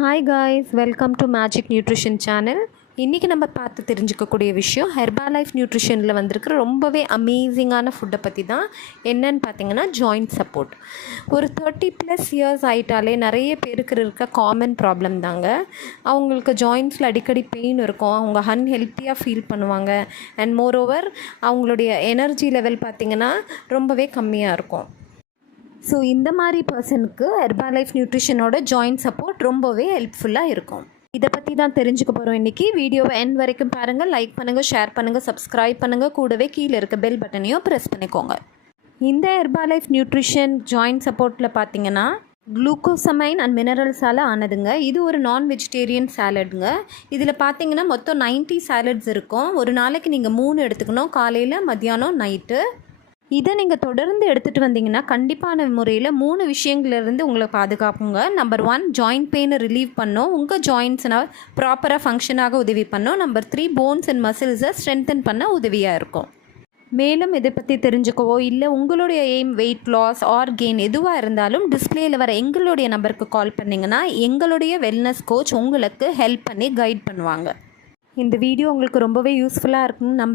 Hi guys, welcome to magic nutrition channel. இன்றைக்கி நம்ம பார்த்து தெரிஞ்சுக்கக்கூடிய விஷயம் ஹெர்பாலைஃப் நியூட்ரிஷனில் வந்திருக்கிற ரொம்பவே அமேசிங்கான ஃபுட்டை பற்றி தான். என்னன்னு பார்த்தீங்கன்னா ஜாயிண்ட் சப்போர்ட். ஒரு 30+ இயர்ஸ் ஆகிட்டாலே நிறைய பேருக்கு இருக்க காமன் ப்ராப்ளம் தாங்க. அவங்களுக்கு ஜாயிண்ட்ஸில் அடிக்கடி பெயின் இருக்கும், அவங்க அன்ஹெல்த்தியாக ஃபீல் பண்ணுவாங்க. அண்ட் மோரோவர் அவங்களுடைய எனர்ஜி லெவல் பார்த்திங்கன்னா ரொம்பவே கம்மியாக இருக்கும். ஸோ இந்த மாதிரி பர்சனுக்கு ஹெர்பாலைஃப் நியூட்ரிஷனோட ஜாயிண்ட் சப்போர்ட் ரொம்பவே ஹெல்ப்ஃபுல்லாக இருக்கும். இதை பற்றி தான் தெரிஞ்சுக்க போகிறோம் இன்றைக்கி. வீடியோவை எண்ட் வரைக்கும் பாருங்கள், லைக் பண்ணுங்கள், ஷேர் பண்ணுங்கள், சப்ஸ்கிரைப் பண்ணுங்கள், கூடவே கீழே இருக்க பெல் பட்டனையும் ப்ரெஸ் பண்ணிக்கோங்க. இந்த ஹெர்பாலைஃப் நியூட்ரிஷன் ஜாயிண்ட் சப்போர்ட்டில் பார்த்தீங்கன்னா குளுக்கோசமைன் அண்ட் மினரல்ஸால் ஆனதுங்க. இது ஒரு நான் வெஜிடேரியன் சாலடுங்க. இதில் பார்த்தீங்கன்னா மொத்தம் 90 சாலட்ஸ் இருக்கும். ஒரு நாளைக்கு நீங்கள் 3 எடுத்துக்கணும், காலையில், மத்தியானம், நைட்டு. இதை நீங்கள் தொடர்ந்து எடுத்துகிட்டு வந்தீங்கன்னா கண்டிப்பான முறையில் 3 விஷயங்கள்லேருந்து உங்களை பாதுகாப்புங்க. நம்பர் 1, ஜாயிண்ட் பெயினை ரிலீவ் பண்ணோம், உங்கள் ஜாயிண்ட்ஸ்னால் ப்ராப்பராக ஃபங்க்ஷனாக உதவி பண்ணோம். நம்பர் 3, போன்ஸ் அண்ட் மசில்ஸை ஸ்ட்ரென்தன் பண்ண உதவியாக இருக்கும். மேலும் இதை பற்றி தெரிஞ்சுக்கவோ இல்லை உங்களுடைய aim weight loss or gain எதுவாக இருந்தாலும் டிஸ்பிளேயில் வர எங்களுடைய நம்பருக்கு கால் பண்ணிங்கன்னா எங்களுடைய வெல்னஸ் கோச் உங்களுக்கு ஹெல்ப் பண்ணி கைட் பண்ணுவாங்க. இந்த வீடியோ உங்களுக்கு ரொம்பவே யூஸ்ஃபுல்லாக இருக்குன்னு